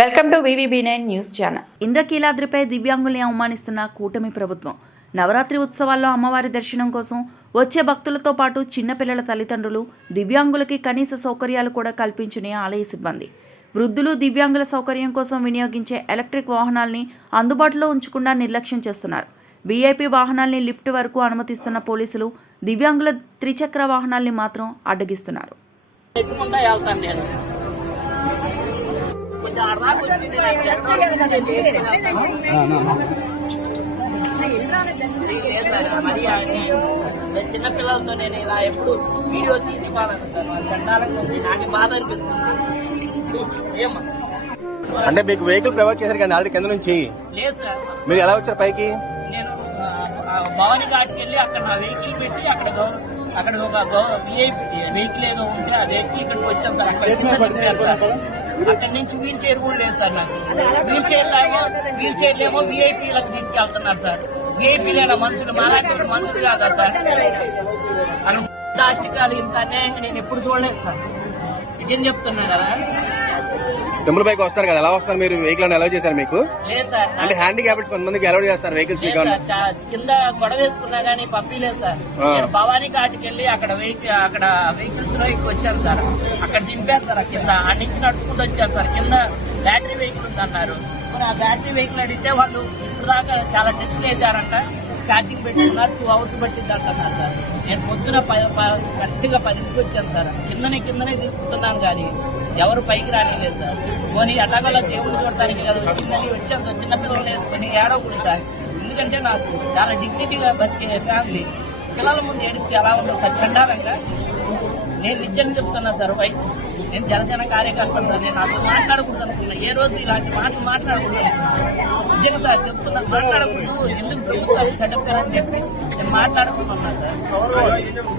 Welcome to VVB nine news channel ఇంద్రకీలాద్రిపై దివ్యాంగుల్ని అవమానిస్తున్న కూటమి ప్రభుత్వం. నవరాత్రి ఉత్సవాల్లో అమ్మవారి దర్శనం కోసం వచ్చే భక్తులతో పాటు చిన్నపిల్లల తల్లిదండ్రులు దివ్యాంగులకి కనీస సౌకర్యాలు కూడా కల్పించని ఆలయ సిబ్బంది. వృద్ధులు దివ్యాంగుల సౌకర్యం కోసం వినియోగించే ఎలక్ట్రిక్ వాహనాల్ని అందుబాటులో ఉంచకుండా నిర్లక్ష్యం చేస్తున్నారు. వీఐపీ వాహనాల్ని లిఫ్ట్ వరకు అనుమతిస్తున్న పోలీసులు దివ్యాంగుల త్రిచక్ర వాహనాల్ని మాత్రం అడ్డగిస్తున్నారు. నేను చిన్నపిల్లలతో నేను ఇలా ఎప్పుడు వీడియో తీసుకోవాలను సార్ వాళ్ళ ఉంది నాకు బాధ అనిపిస్తుంది ఏమా అంటే మీకు వెహికల్ ప్రొవైడ్ చేశారు కానీ ఆల్రెడీ కింద నుంచి? లేదు సార్. మీరు ఎలా వచ్చారు పైకి? నేను భవానీ ఘాట్కి వెళ్ళి అక్కడ నా వెహికల్ పెట్టి అక్కడ అక్కడ ఒక వెహికల్ ఏదో ఉంటే ఆ వెహికల్ ఇక్కడికి వచ్చాను సార్. అక్కడ. అక్కడి నుంచి వీల్ చైర్ కూడా లేదు సార్ నాకు వీల్ చైర్ ఏమో వీల్ చైర్ ఏమో వీఐపీలకు తీసుకెళ్తున్నారు సార్. వీఐపీలైన మనుషులు మాలాంటి మనుషులు కాదా సార్? అలా దాష్టికాలు ఇంత అన్యాయంగా నేను ఎప్పుడు చూడలేదు సార్. నిజం చెప్తున్నా కదా. టెంపుల్ పైకి వస్తారు కదా ఎలా వస్తారు మీరు? వెహికల్ అలౌ చేశారు మీకు? అంటే హ్యాండిక్యాప్స్ కొంతమందికి అలౌ చేస్తారు వెహికల్స్ మీకు కింద గొడవ వేసుకున్నా గానీ పంపించలేదు సార్. నేను భవానీ ఘాట్కి వెళ్ళి అక్కడ వెహికల్ అక్కడ వెహికల్స్లో ఎక్కువ వచ్చాను సార్. అక్కడ ఆ కింద ఆ నుంచి నడుచుకుంటూ వచ్చారు సార్. కింద బ్యాటరీ వెహికల్ ఉంది అన్నారు మరి ఆ బ్యాటరీ వెహికల్ అడిగితే వాళ్ళు ఇప్పుడు దాకా చాలా టెస్ట్లు వేశారంట. ఛార్జింగ్ పెట్టుకున్నారు టూ అవర్స్ పట్టింది అంటున్నారు సార్. నేను పొద్దున కరెక్ట్గా పదింటికి వచ్చాను సార్. కిందనే కిందనే తిరుగుతున్నాను కానీ ఎవరు పైకి రానిలేదు సార్. పోనీ ఎలాగోలా దేవుడు చూడటానికి కదా వచ్చిందని వచ్చాను సార్ చిన్నపిల్లలు వేసుకొని ఏడవకూడదు సార్. ఎందుకంటే నాకు చాలా డిగ్నిటీగా బతికే ఫ్యామిలీ పిల్లల ముందు ఏడిస్తే ఎలా ఉండదు సార్? చండాలంగా. నేను నిజం చెప్తున్నా సార్ పై నేను జనసేన కార్యకర్తను నేను అసలు మాట్లాడకూడదు అనుకున్నా ఏ రోజు ఇలాంటి మాటలు మాట్లాడకూడదు. నిజంగా సార్ చెప్తున్నా మాట్లాడకూడదు. ఎందుకు ప్రభుత్వాలు చెప్పి నేను మాట్లాడుకుంటున్నా సార్.